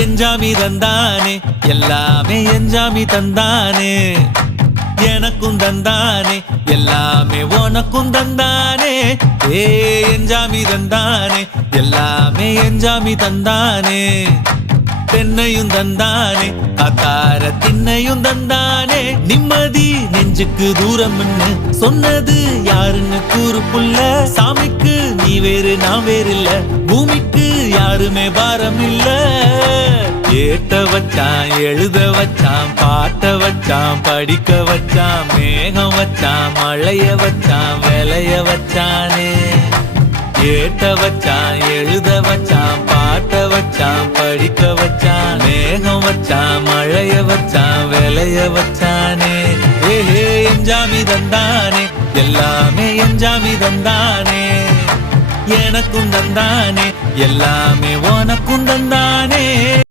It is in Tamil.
எஞ்சாமி தந்தானே எல்லாமே எஞ்சாமி தந்தானே எனக்கும் தந்தானே எல்லாமே உனக்கும் தந்தானே ஏ எஞ்சாமி தந்தானே எல்லாமே எஞ்சாமி தந்தானே தென்னையும் தந்தானே காத்தார திண்ணையும் தந்தானே நிம்மதி நெஞ்சுக்கு தூரம்னு சொன்னது யாருன்னு கூறு புள்ள சாமிக்கு நீ வேறு நான் வேறு இல்ல பூமிக்கு யாருமே பாரம் இல்ல ஏத்த வச்சான் எழுத வச்சான் பாட்ட வச்சான் படிக்க வச்சான் மேகம் வச்சான் மழைய வச்சான் விளைய வச்சானே ஏத்த வச்சான் எழுத வச்சான் பாட்ட வச்சான் படிக்க வச்சான் மேகம் வச்சான் மழைய வச்சான் விளைய வச்சானே ஏஹே எஞ்சாமி தந்தானே எல்லாமே எஞ்சாமி தந்தானே எனக்கும் தந்தானே எல்லாமே உனக்கும் தந்தானே